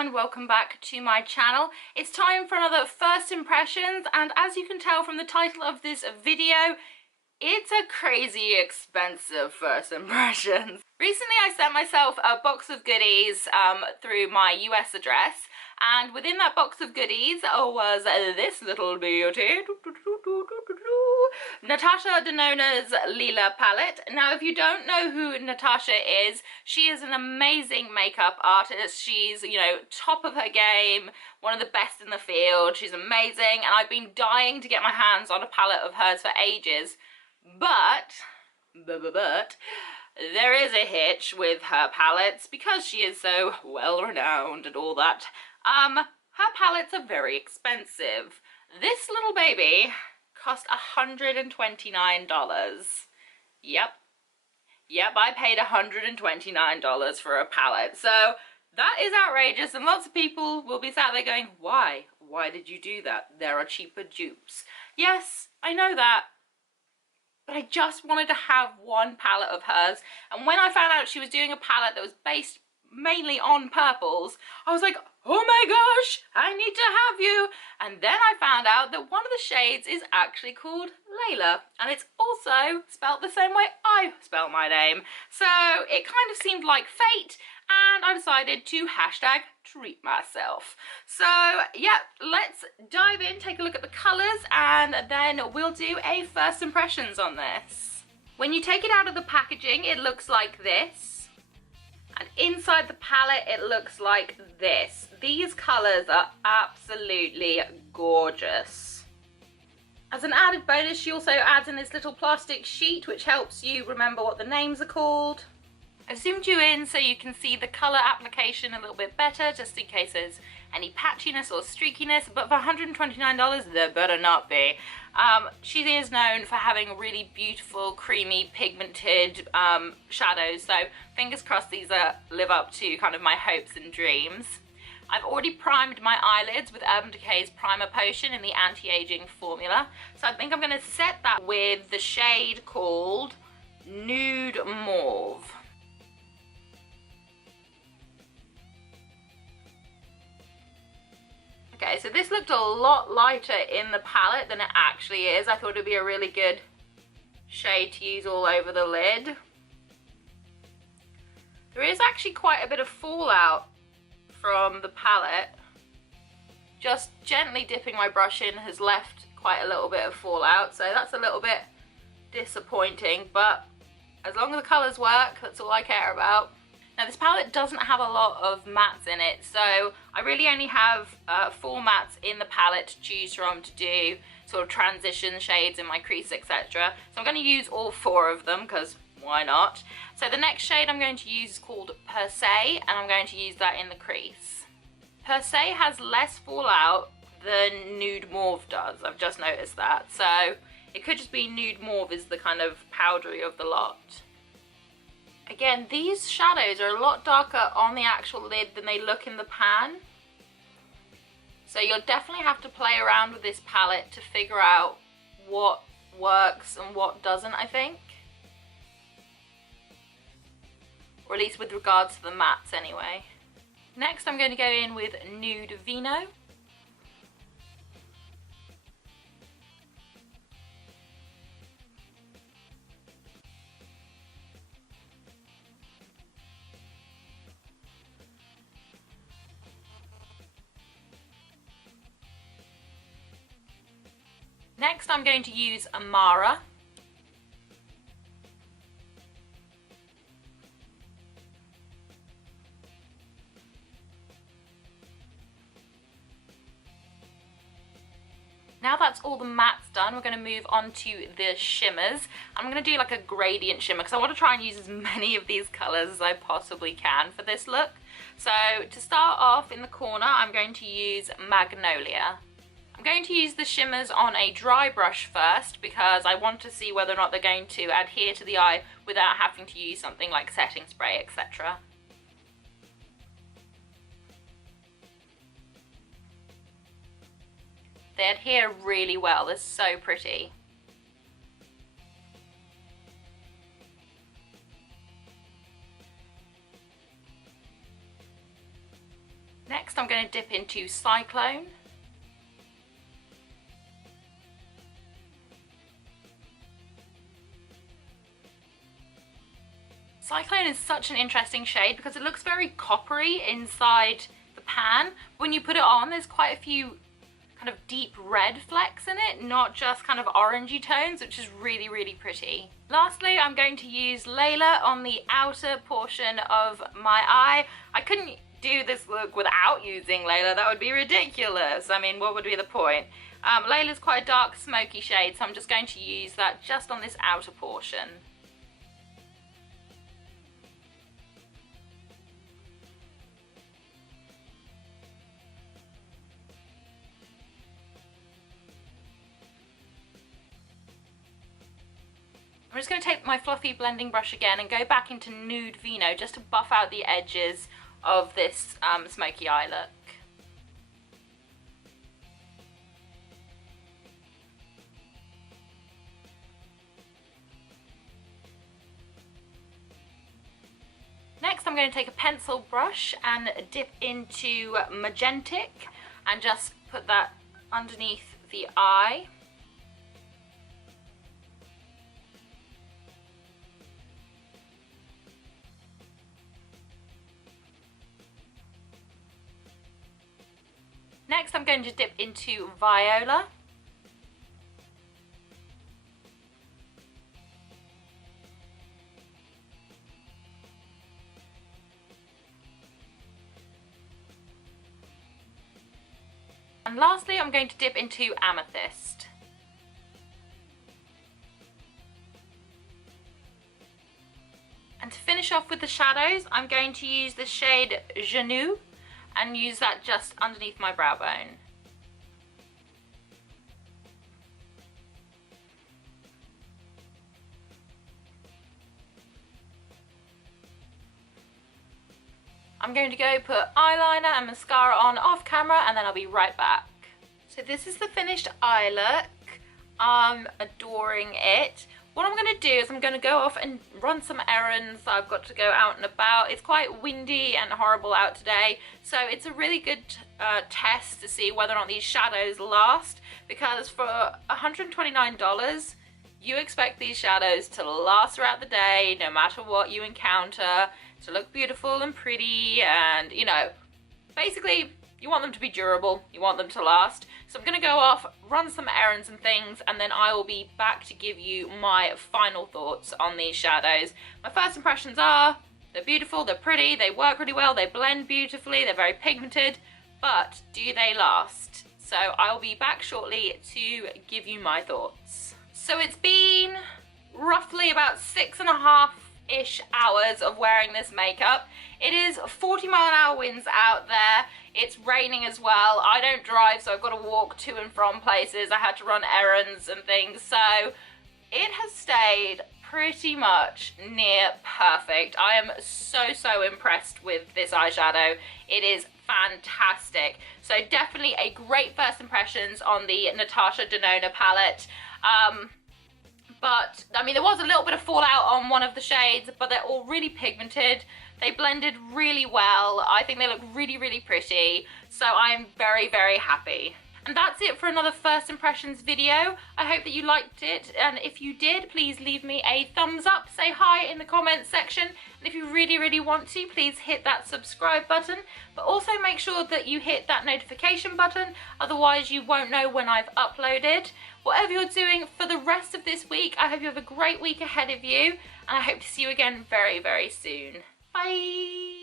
and welcome back to my channel. It's time for another first impressions, and as you can tell from the title of this video, it's a crazy expensive first impressions. Recently I sent myself a box of goodies through my US address, and within that box of goodies was this little beauty, Natasha Denona's Lila palette. Now if you don't know who Natasha is, she is an amazing makeup artist. She's, you know, top of her game, one of the best in the field. She's amazing, and I've been dying to get my hands on a palette of hers for ages. But there is a hitch with her palettes because she is so well renowned and all that. Her palettes are very expensive. This little baby cost $129. Yep, I paid $129 for a palette. So that is outrageous, and lots of people will be sat there going, why? Why did you do that? There are cheaper dupes. Yes, I know that. But I just wanted to have one palette of hers, and when I found out she was doing a palette that was based mainly on purples, I was like, oh my gosh, I need to have you. And then I found out that one of the shades is actually called Lila, and it's also spelt the same way I spell my name. So it kind of seemed like fate, and I decided to hashtag treat myself. So yeah, let's dive in, take a look at the colours, and then we'll do a first impressions on this. When you take it out of the packaging, it looks like this, and inside the palette it looks like this. These colours are absolutely gorgeous. As an added bonus, she also adds in this little plastic sheet which helps you remember what the names are called. I've zoomed you in so you can see the colour application a little bit better, just in case there's any patchiness or streakiness, but for $129 there better not be. She is known for having really beautiful, creamy, pigmented shadows, so fingers crossed these live up to kind of my hopes and dreams. I've already primed my eyelids with Urban Decay's Primer Potion in the anti-aging formula, so I think I'm going to set that with the shade called Nude Mauve. Okay, so this looked a lot lighter in the palette than it actually is. I thought it would be a really good shade to use all over the lid. There is actually quite a bit of fallout from the palette. Just gently dipping my brush in has left quite a little bit of fallout, so that's a little bit disappointing, but as long as the colours work, that's all I care about. Now this palette doesn't have a lot of mattes in it, so I really only have 4 mattes in the palette to choose from to do sort of transition shades in my crease, etc. So I'm going to use all 4 of them because why not? So the next shade I'm going to use is called Per Se, and I'm going to use that in the crease. Per Se has less fallout than Nude Mauve does, I've just noticed that. So it could just be Nude Mauve is the kind of powdery of the lot. Again, these shadows are a lot darker on the actual lid than they look in the pan. So you'll definitely have to play around with this palette to figure out what works and what doesn't, I think. Or at least with regards to the mattes anyway. Next I'm going to go in with Nude Vino. Next I'm going to use Amara. Now that's all the mattes done, we're going to move on to the shimmers. I'm going to do like a gradient shimmer because I want to try and use as many of these colours as I possibly can for this look. So to start off in the corner, I'm going to use Magnolia. I'm going to use the shimmers on a dry brush first because I want to see whether or not they're going to adhere to the eye without having to use something like setting spray, etc. They adhere really well, they're so pretty. Next I'm going to dip into Cyclone. Cyclone is such an interesting shade because it looks very coppery inside the pan. When you put it on, there's quite a few kind of deep red flecks in it, not just kind of orangey tones, which is really, really pretty. Lastly, I'm going to use Layla on the outer portion of my eye. I couldn't do this look without using Layla, that would be ridiculous. I mean, what would be the point? Layla's quite a dark, smoky shade, so I'm just going to use that just on this outer portion. I'm just going to take my fluffy blending brush again and go back into Nude Vino just to buff out the edges of this smoky eye look. Next I'm going to take a pencil brush and dip into Magentic and just put that underneath the eye. Next I'm going to dip into Viola. And lastly I'm going to dip into Amethyst. And to finish off with the shadows, I'm going to use the shade Genou and use that just underneath my brow bone. I'm going to go put eyeliner and mascara on off camera and then I'll be right back. So this is the finished eye look. I'm adoring it. What I'm going to do is I'm going to go off and run some errands. I've got to go out and about. It's quite windy and horrible out today, so it's a really good test to see whether or not these shadows last, because for $129 you expect these shadows to last throughout the day no matter what you encounter, to look beautiful and pretty, and you know, basically you want them to be durable, you want them to last. So I'm going to go off, run some errands and things, and then I will be back to give you my final thoughts on these shadows. My first impressions are, they're beautiful, they're pretty, they work really well, they blend beautifully, they're very pigmented, but do they last? So I will be back shortly to give you my thoughts. So it's been roughly about 6.5-ish hours of wearing this makeup. It is 40-mile-an-hour winds out there. It's raining as well. I don't drive, so I've got to walk to and from places. I had to run errands and things, so it has stayed pretty much near perfect. I am so impressed with this eyeshadow. It is fantastic. So definitely a great first impressions on the Natasha Denona palette. But I mean, there was a little bit of fallout on one of the shades, but they're all really pigmented. They blended really well. I think they look really pretty. So I'm very happy. And that's it for another first impressions video. I hope that you liked it, and if you did, please leave me a thumbs up, say hi in the comments section, and if you really want to, please hit that subscribe button, but also make sure that you hit that notification button, otherwise you won't know when I've uploaded. Whatever you're doing for the rest of this week, I hope you have a great week ahead of you, and I hope to see you again very soon. Bye!